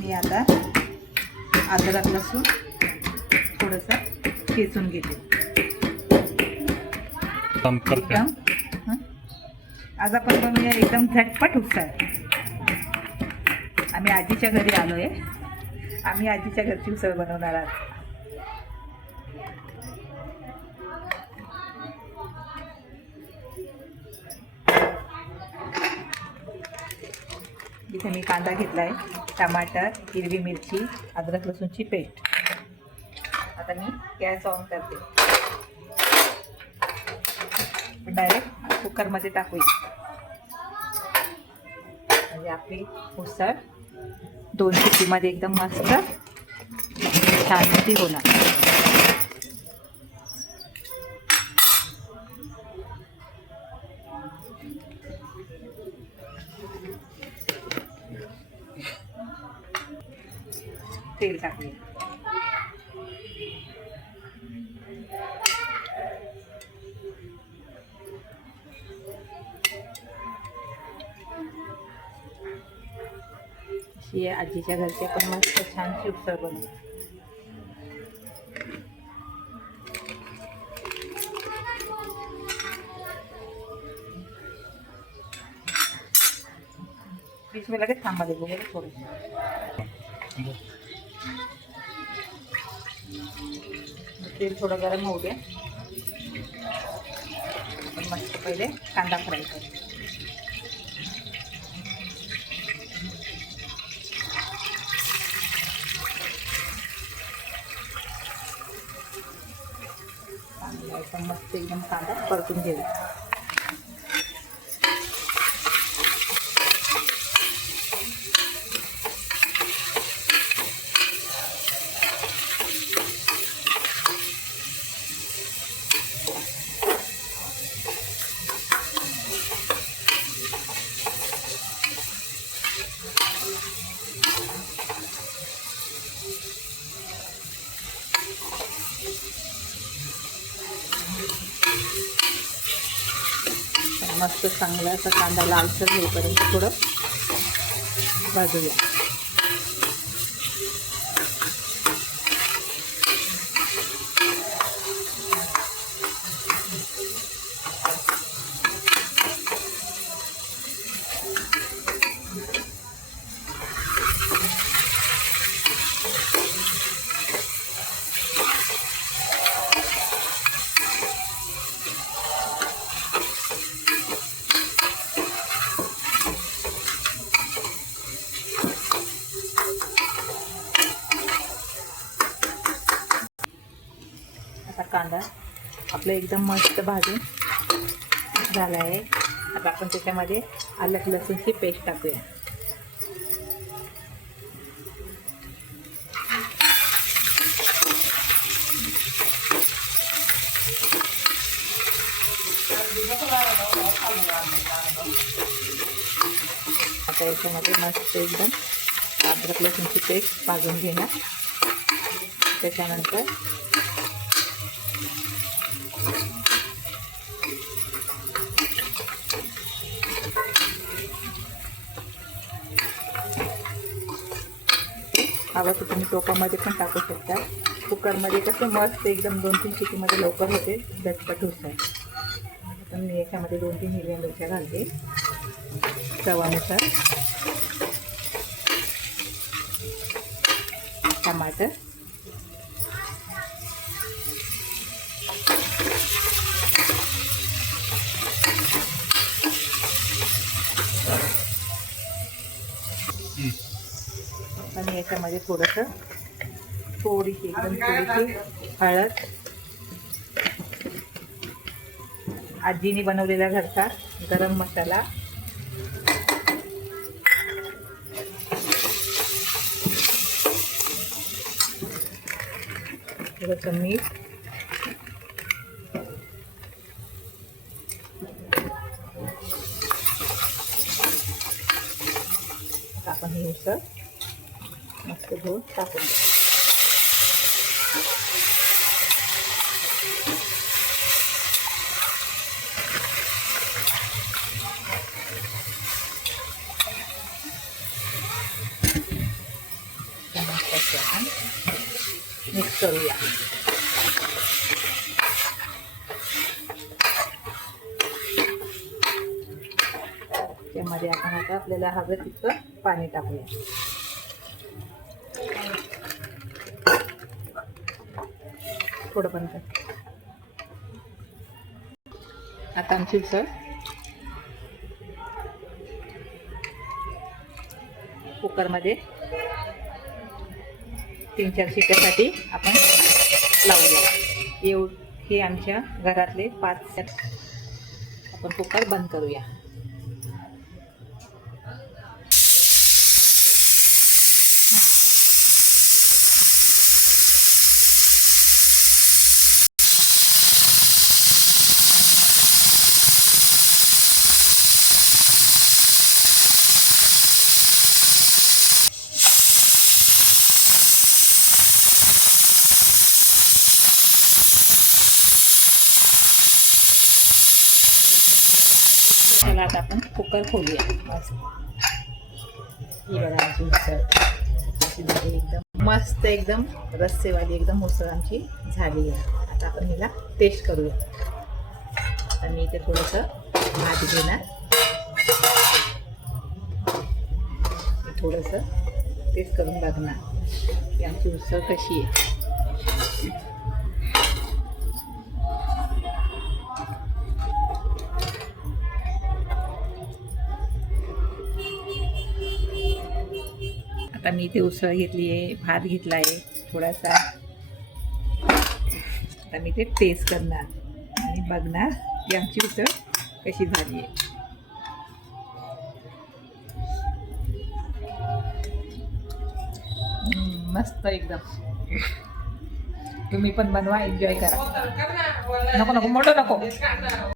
मी आता अद्रक लसूण थोडंसं ठेचून घेते. एकदम? आज आपण बनवूया एकदम झटपट उसळ. आम्ही आजीच्या घरी आलोय. आम्ही आजीच्या घरची उसळ बनवणार आहोत. इथे मी कांदा घेतला आहे टमाटर हिरवी मिरची अद्रक लसूणची पेस्ट. आता मी गॅस ऑन करते. डायरेक्ट कुकरमध्ये टाकूया. म्हणजे आपली उसळ दोन शिटीमध्ये एकदम मस्त शांती होणार. तेल टाकूया अशी आजीच्या घरचे पण मस्त छान उसळ बनवू बीच में लगेच थांबा दे बघू थोडं तेल थोडं गरम होऊ दे. मस्त पहिले कांदा फ्राय करू. मस्त एकदम कांदा परतून घेऊ. मस्त चांगला असा कांदा लालसर होईपर्यंत थोडं भाजूया आता कांदा आपलं एकदम मस्त भाजून झालं आहे आता आपण त्याच्यामध्ये अलग लसूणची पेस्ट टाकूया. आता याच्यामध्ये मस्त एकदम अद्रक लसूणची पेस्ट भाजून घेणार. त्याच्यानंतर हवा तर तुम्ही टोपामध्ये पण टाकू शकता. कुकरमध्ये कसं मस्त एकदम दोन तीन शिटीमध्ये लवकर होते झटपट होत आहे पण मी याच्यामध्ये दोन तीन हिरव्या मिरच्या घालते चवानुसार. टमाटर. आणि याच्यामध्ये थोडंसं थोडीशी एकदम थोडीशी हळद. आजीने बनवलेला घरचा गरम मसाला. थोडंसं मीठ. आपण हे उसळ मस्त धुवून टाकून द्या आपण मिक्स करूया त्यामध्ये आपण आता आपल्याला हवं तितकं पाणी टाकूया. थोडं पण कर आता आमची उसळ. कुकरमध्ये तीन चार शिट्यासाठी आपण लावूया एव हे आमच्या घरातले पाच आपण कुकर बंद करूया. आता आपण कुकर खोलूया. मस्त ही बघा आमची उसळ अशी झाली एकदम मस्त एकदम रस्सेवाली एकदम उसळ आमची झाली आहे. आता आपण हिला टेस्ट करूया. आता मी इथे थोडंसं भात घेणार. थोडंसं टेस्ट करून बघणार की आमची उसळ कशी आहे. आता मी इथे उसळ घेतली आहे भात घेतला आहे थोडासा. आता मी ते टेस्ट करणार आणि बघणार की आमची उसळ कशी झाली आहे. मस्त एकदम. तुम्ही पण बनवा एन्जॉय करा. नको नको मोठं नको.